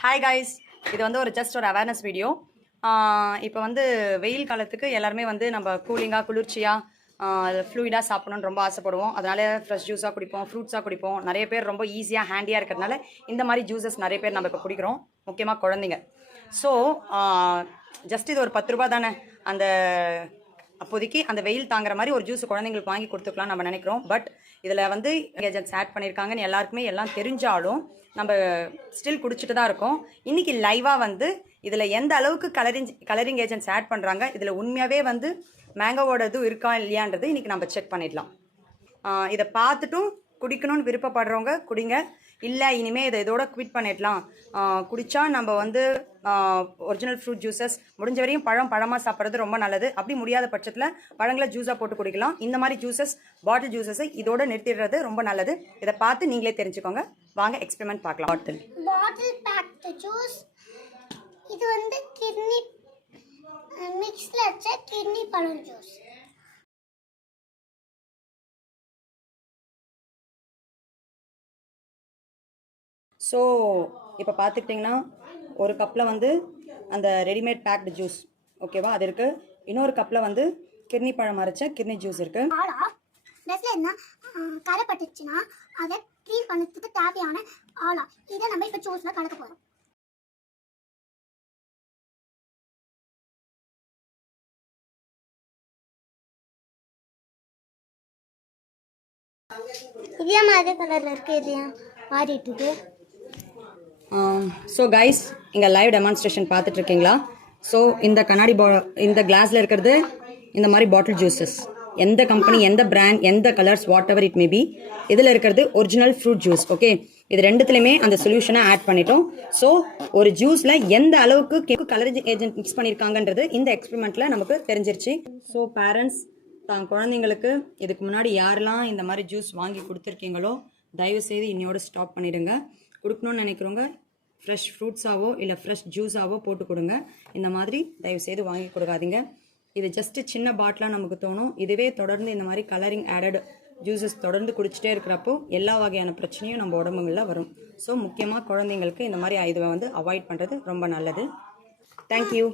Hi guys, இது வந்து just ஒரு அவேர்னஸ் வீடியோ. இப்போ வெயில் காலத்துக்கு எல்லாருமே நம்ம கூலிங்காக குளிர்ச்சியாக ஃப்ளூயிடாக சாப்பிடணும்னு ரொம்ப ஆசைப்படுவோம். அதனால் ஃப்ரெஷ் ஜூஸாக குடிப்போம், ஃப்ரூட்ஸாக குடிப்போம். நிறைய பேர் ரொம்ப ஈஸியாக ஹேண்டியாக இருக்கிறதுனால இந்த மாதிரி ஜூஸஸ் நிறைய பேர் நம்ம இப்போ குடிக்கிறோம், முக்கியமாக குழந்தைங்க. ஸோ ஜஸ்ட் இது ஒரு 10 ரூபா தானே, அந்த அப்போதைக்கு அந்த வெயில் தாங்குற மாதிரி ஒரு ஜூஸ் குழந்தைங்களுக்கு வாங்கி கொடுத்துக்கலாம் நம்ம நினைக்கிறோம். பட் இதில் ஏஜென்ட்ஸ் ஆட் பண்ணியிருக்காங்கன்னு எல்லாருக்குமே எல்லாம் தெரிஞ்சாலும் நம்ம ஸ்டில் குடிச்சிட்டு தான் இருக்கோம். இன்றைக்கி லைவாக இதில் எந்த அளவுக்கு கலரிங் ஏஜென்ட்ஸ் ஆட் பண்ணுறாங்க, இதில் உண்மையாகவே மேங்கோவோட இது இருக்கா இல்லையான்றது இன்றைக்கி நம்ம செக் பண்ணிடலாம். இதை பார்த்துட்டும் குடிக்கணும்னு விருப்பப்படுறவங்க குடிங்க. இல்லை இனிமேல் இதை இதோட குவிட் பண்ணிடலாம், குடித்தா நம்ம ஒரிஜினல் ஃப்ரூட் ஜூஸஸ் முடிஞ்ச வரையும் பழமாக சாப்பிட்றது ரொம்ப நல்லது. அப்படி முடியாத பட்சத்தில் பழங்களை ஜூஸாக போட்டு குடிக்கலாம். இந்த மாதிரி ஜூஸஸ், பாட்டில் ஜூஸஸை இதோட நிறுத்திடுறது ரொம்ப நல்லது. இதை பார்த்து நீங்களே தெரிஞ்சுக்கோங்க. வாங்க எக்ஸ்பெரிமெண்ட் பார்க்கலாம். பாட்டில் பேக்டு ஜூஸ் இது கிட்னி மிக்ஸ்ல வச்ச கிட்னி பழம் ஜூஸ். ஸோ இப்போ பார்த்துக்கிட்டிங்கன்னா ஒரு கப்பில் அந்த ரெடிமேட் பேக்டு ஜூஸ் ஓகேவா, அது இருக்குது. இன்னொரு கப்பில் கிட்னி பழம் அரைச்ச கிட்னி ஜூஸ் இருக்குது. ட்ரெஸ்ல என்ன கரை பட்டுச்சுன்னா அதை க்ளீன் பண்ணுறதுக்கு தேவையான ஆலா இதை நம்ம இப்போ ஜூஸில் கலக்க போகிறோம். இதே மாதிரி கலரில் இருக்குது, இல்லையா மாறிட்டு இருக்கு. ஸோ கைஸ், இங்கே லைவ் டெமான்ஸ்ட்ரேஷன் பார்த்துட்ருக்கீங்களா? ஸோ இந்த கண்ணாடி இந்த கிளாஸில் இருக்கிறது இந்த மாதிரி பாட்டில் ஜூஸஸ், எந்த கம்பெனி, எந்த பிராண்ட், எந்த colours, what ever it maybe, இதில் இருக்கிறது ஒரிஜினல் ஃப்ரூட் ஜூஸ். ஓகே, இது ரெண்டுத்துலையுமே அந்த சொல்யூஷனை ஆட் பண்ணிட்டோம். ஸோ ஒரு ஜூஸில் எந்த அளவுக்கு கலரிங் ஏஜென்ட் மிக்ஸ் பண்ணியிருக்காங்கன்றது இந்த எக்ஸ்பெரிமெண்ட்டில் நமக்கு தெரிஞ்சிருச்சு. ஸோ பேரண்ட்ஸ் தான் குழந்தைங்களுக்கு இதுக்கு முன்னாடி யாரெல்லாம் இந்த மாதிரி ஜூஸ் வாங்கி கொடுத்துருக்கீங்களோ தயவுசெய்து இன்னையோட ஸ்டாப் பண்ணிடுங்க. கொடுக்கணும்னு நினைக்கிறவங்க ஃப்ரெஷ் ஃப்ரூட்ஸாவோ இல்லை ஃப்ரெஷ் ஜூஸாவோ போட்டு கொடுங்க. இந்த மாதிரி தயவுசெய்து வாங்கி கொடுக்காதீங்க. இது ஜஸ்ட்டு சின்ன பாட்டிலாக நமக்கு தோணும். இதுவே தொடர்ந்து இந்த மாதிரி கலரிங் ஆடட் ஜூஸஸ் தொடர்ந்து குடிச்சிட்டே இருக்கிறப்போ எல்லா வகையான பிரச்சனையும் நம்ம உடம்புகளில் வரும். ஸோ முக்கியமாக குழந்தைங்களுக்கு இந்த மாதிரி இதை அவாய்ட் பண்ணுறது ரொம்ப நல்லது. தேங்க்யூ.